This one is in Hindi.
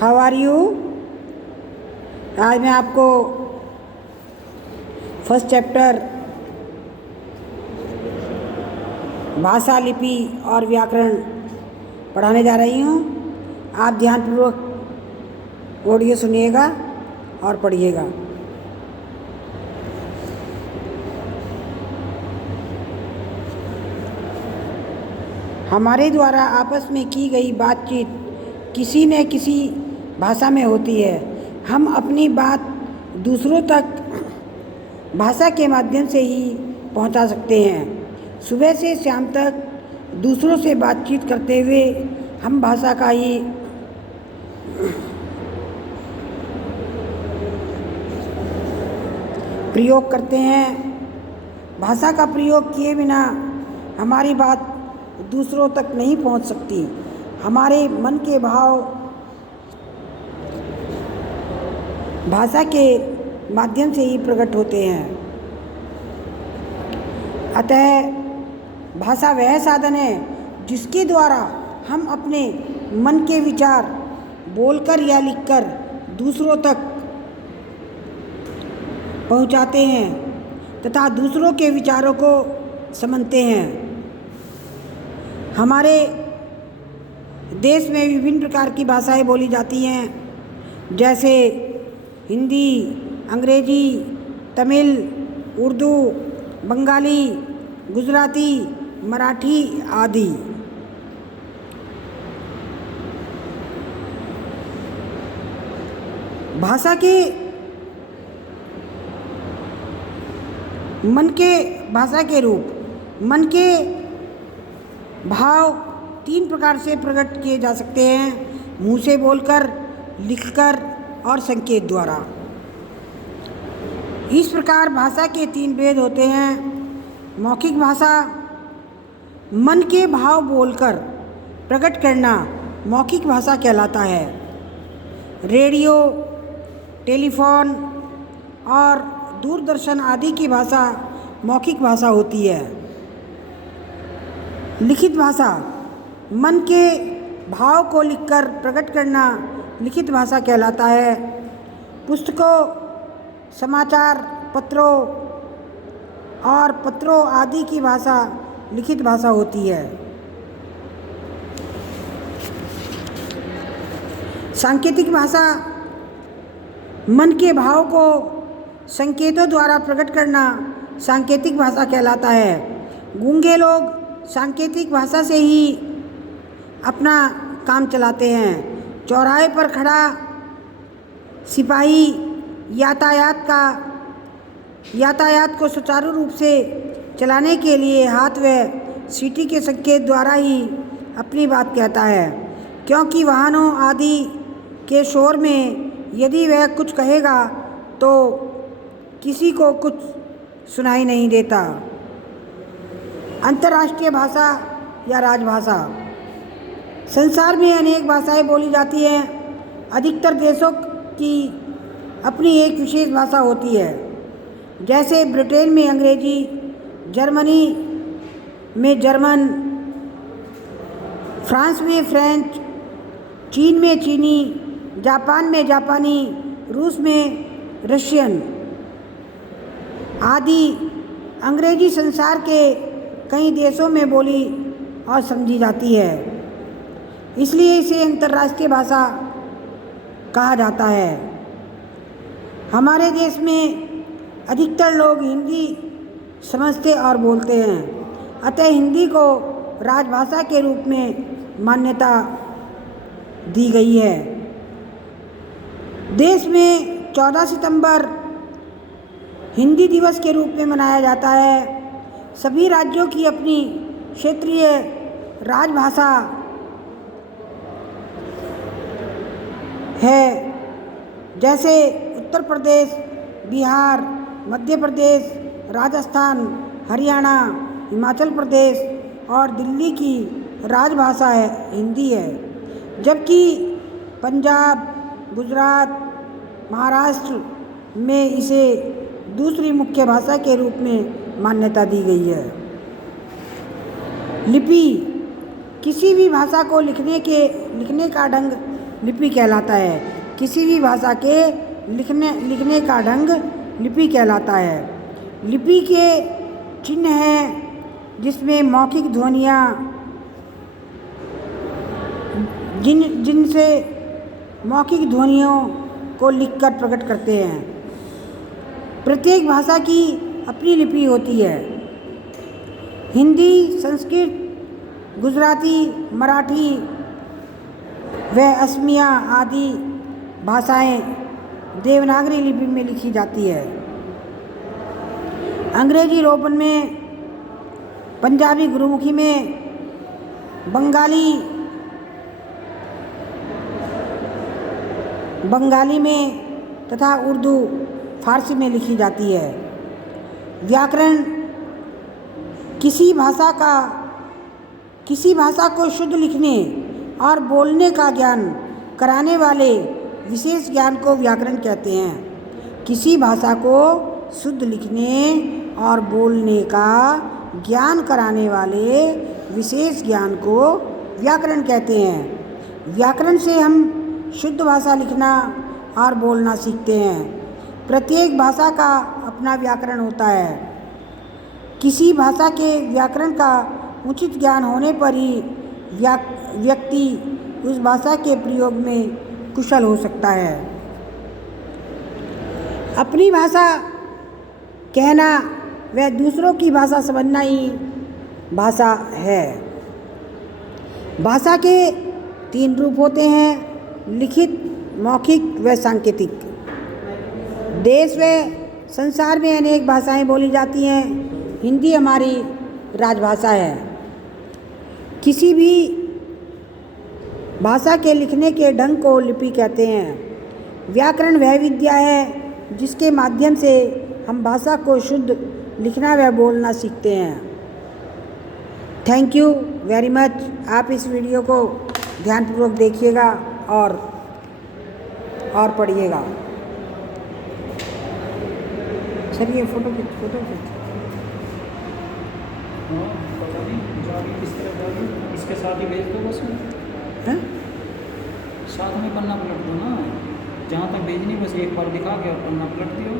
How are you. आज मैं आपको फर्स्ट चैप्टर भाषा, लिपि और व्याकरण पढ़ाने जा रही हूँ। आप ध्यानपूर्वक ऑडियो सुनिएगा और पढ़िएगा। हमारे द्वारा आपस में की गई बातचीत किसी न किसी भाषा में होती है। हम अपनी बात दूसरों तक भाषा के माध्यम से ही पहुंचा सकते हैं। सुबह से शाम तक दूसरों से बातचीत करते हुए हम भाषा का ही प्रयोग करते हैं। भाषा का प्रयोग किए बिना हमारी बात दूसरों तक नहीं पहुंच सकती। हमारे मन के भाव भाषा के माध्यम से ही प्रकट होते हैं। अतः भाषा वह साधन है जिसके द्वारा हम अपने मन के विचार बोलकर या लिखकर दूसरों तक पहुंचाते हैं तथा दूसरों के विचारों को समझते हैं। हमारे देश में विभिन्न प्रकार की भाषाएं बोली जाती हैं, जैसे हिंदी, अंग्रेजी, तमिल, उर्दू, बंगाली, गुजराती, मराठी आदि। भाषा के भाषा के रूप मन के भाव 3 प्रकार से प्रकट किए जा सकते हैं: मुंह से बोलकर, लिखकर और संकेत द्वारा। इस प्रकार भाषा के 3 भेद होते हैं। मौखिक भाषा, मन के भाव बोलकर प्रकट करना मौखिक भाषा कहलाता है। रेडियो, टेलीफोन और दूरदर्शन आदि की भाषा मौखिक भाषा होती है। लिखित भाषा, मन के भाव को लिखकर प्रकट करना लिखित भाषा कहलाता है। पुस्तकों, समाचार पत्रों और पत्रों आदि की भाषा लिखित भाषा होती है। सांकेतिक भाषा, मन के भाव को संकेतों द्वारा प्रकट करना सांकेतिक भाषा कहलाता है। गूंगे लोग सांकेतिक भाषा से ही अपना काम चलाते हैं। चौराहे पर खड़ा सिपाही यातायात को सुचारू रूप से चलाने के लिए हाथ व सीटी के संकेत द्वारा ही अपनी बात कहता है, क्योंकि वाहनों आदि के शोर में यदि वह कुछ कहेगा तो किसी को कुछ सुनाई नहीं देता। अंतर्राष्ट्रीय भाषा या राजभाषा, संसार में अनेक भाषाएं बोली जाती हैं। अधिकतर देशों की अपनी एक विशेष भाषा होती है, जैसे ब्रिटेन में अंग्रेजी, जर्मनी में जर्मन, फ्रांस में फ्रेंच, चीन में चीनी, जापान में जापानी, रूस में रशियन आदि। अंग्रेजी संसार के कई देशों में बोली और समझी जाती है, इसलिए इसे अंतर्राष्ट्रीय भाषा कहा जाता है। हमारे देश में अधिकतर लोग हिंदी समझते और बोलते हैं, अतः हिंदी को राजभाषा के रूप में मान्यता दी गई है। देश में 14 सितंबर हिंदी दिवस के रूप में मनाया जाता है। सभी राज्यों की अपनी क्षेत्रीय राजभाषा है, जैसे उत्तर प्रदेश, बिहार, मध्य प्रदेश, राजस्थान, हरियाणा, हिमाचल प्रदेश और दिल्ली की राजभाषा हिंदी है, जबकि पंजाब, गुजरात, महाराष्ट्र में इसे दूसरी मुख्य भाषा के रूप में मान्यता दी गई है। लिपि, किसी भी भाषा को लिखने का ढंग लिपि कहलाता है। किसी भी भाषा के लिखने का ढंग लिपि कहलाता है। लिपि के चिन्ह हैं जिसमें मौखिक ध्वनियाँ जिनसे मौखिक ध्वनियों को लिखकर प्रकट करते हैं। प्रत्येक भाषा की अपनी लिपि होती है। हिंदी, संस्कृत, गुजराती, मराठी व असमिया आदि भाषाएं देवनागरी लिपि में लिखी जाती है। अंग्रेजी रोमन में, पंजाबी गुरुमुखी में, बंगाली में तथा उर्दू फारसी में लिखी जाती है। व्याकरण किसी भाषा को शुद्ध लिखने और बोलने का ज्ञान कराने वाले विशेष ज्ञान को व्याकरण कहते हैं। किसी भाषा को शुद्ध लिखने और बोलने का ज्ञान कराने वाले विशेष ज्ञान को व्याकरण कहते हैं। व्याकरण से हम शुद्ध भाषा लिखना और बोलना सीखते हैं। प्रत्येक भाषा का अपना व्याकरण होता है। किसी भाषा के व्याकरण का उचित ज्ञान होने पर ही व्यक्ति उस भाषा के प्रयोग में कुशल हो सकता है। अपनी भाषा कहना व दूसरों की भाषा समझना ही भाषा है। भाषा के 3 रूप होते हैं: लिखित, मौखिक व सांकेतिक। देश व संसार में अनेक भाषाएं बोली जाती हैं। हिंदी हमारी राजभाषा है। किसी भी भाषा के लिखने के ढंग को लिपि कहते हैं। व्याकरण वह विद्या है जिसके माध्यम से हम भाषा को शुद्ध लिखना व बोलना सीखते हैं। Thank you very much. आप इस वीडियो को ध्यानपूर्वक देखिएगा और पढ़िएगा। सर ये फोटो इसके साथ ही भेज दो बस में। हैं? साथ में पन्ना पलट दो ना, जहाँ तक भेजनी बस एक बार दिखा के और पन्ना पलट दियो।